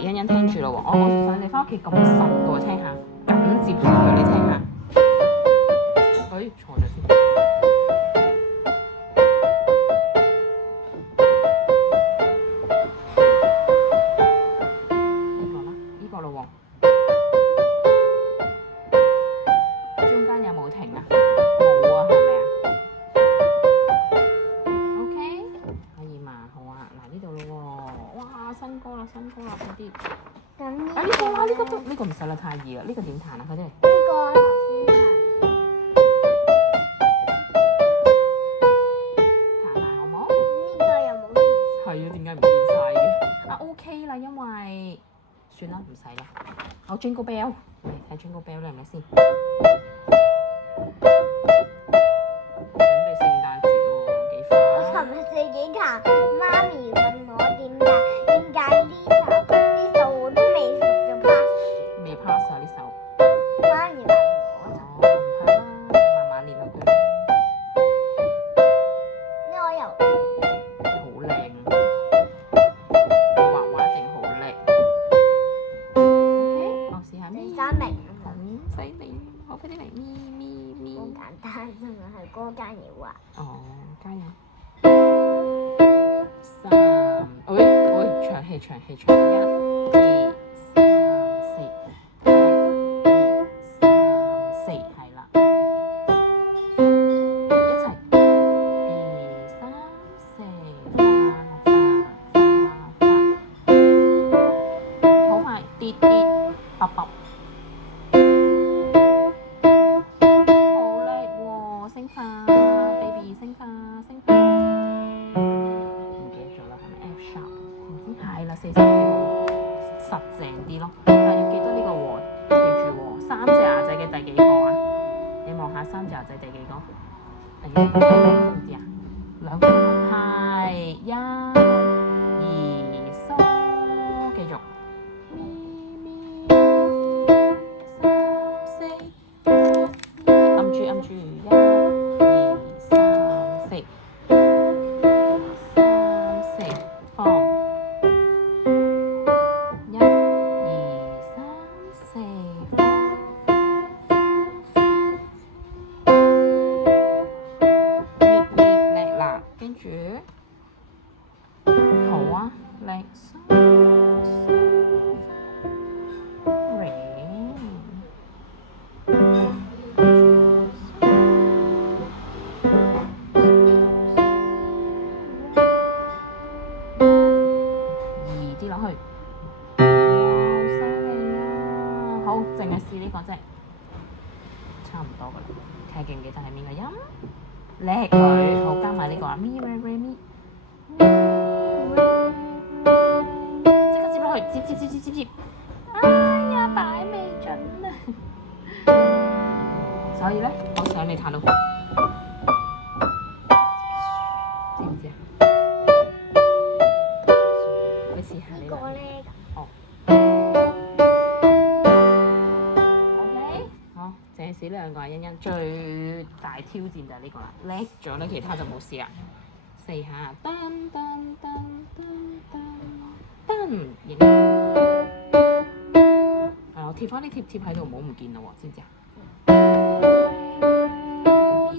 欣欣聽住咯喎，我想你翻屋企咁實嘅喎，聽下，緊接住佢，你聽下。錯咗先。呢個啦，呢個咯喎。中間有冇停啊？冇啊，係咪啊？OK，可以嘛？好啊，嗱呢度咯喎，哇新歌啦，快啲！呢個啦，呢個唔使啦，太易啦，呢個點彈啊？快啲！呢個頭先彈埋好冇？呢個又冇見。係啊，點解唔見晒嘅？OK 啦，因為算啦，唔使啦。好 Jingle Bell， 嚟睇 Jingle Bell 靚唔靚先？準備聖誕節喎，幾快！我尋日自己彈，媽咪問我點解呢首我都未熟就 pass。未 pass 啊呢首。媽咪問我。唔怕啦，你慢慢練下佢。呢個又好靚，你畫畫一定好叻。OK， 我試下咪。第三名。犀利，好快啲嚟咪。好簡單啫嘛，係歌間要畫。哦，加油！3，長氣，1、2、3、4，1、2、3、4，係啦，一齊，2、3、4，好快，跌，卜卜。baby 升花，唔記得咗啦，係咪 F sharp？ 係啦，4、3、4實淨啲咯，但係要記得呢個喎，記住喎，3隻牙仔嘅第幾個啊？你望下3隻牙仔第幾個？第幾個？知唔知啊？2個係1、2、梳，繼續。按住1、2、3、4，放1、2、3、4，咪叻啦，跟住好啊，叻。好，淨係試呢個啫，差唔多噶啦。睇下記唔記得係邊個音？叻女，好加埋呢個啊咪 re re mi， 即刻接落去，接。哎呀，擺未準啊！所以咧，我想你彈到，知唔知啊？你試下你呢個咧。淨係試呢兩個啊，欣欣最大挑戰就係呢個啦，叻咗咧，其他就冇試啦。4下，噔，影。我貼翻啲貼喺度，唔好唔見啦喎，知唔知啊？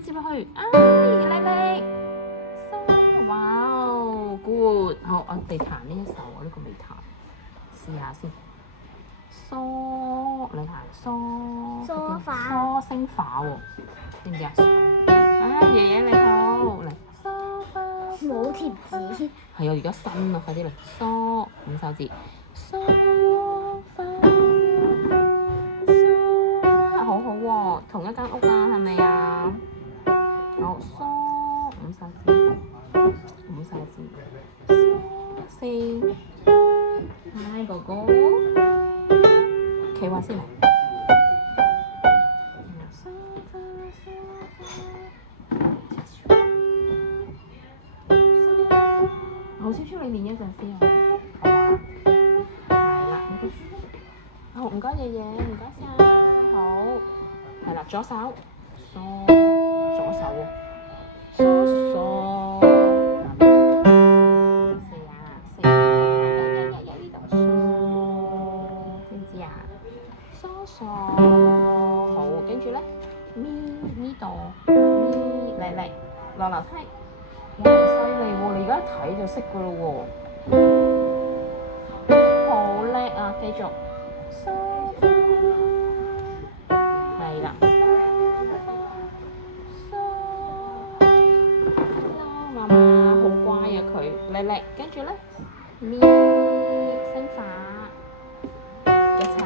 接落去，叻，哇 good， 好，我哋彈呢一首，我呢個未彈，試下先。梳，你彈梳升化喎，知唔知啊？爺爺你好，嚟梳化。冇貼紙。係啊，而家新啊，快啲嚟梳5手指，梳化，好好喎，同一間屋啊，係咪啊？好，梳5手指，5手指，梳4，嗨哥哥。企穩先嚟，好少少你練一陣先啊，好啊，係啦，好唔該爺爺，唔該晒，好，係啦，左手，左手喎，梳。4啊，4，呢度梳。梳梳，好，跟住咧咪呢度咪嚟嚟落樓梯，哇，犀利喎！你而家一睇就識噶咯喎，好叻啊！繼續梳，係啦，梳，媽媽好乖啊佢，嚟嚟，跟住咧咪升法一齊。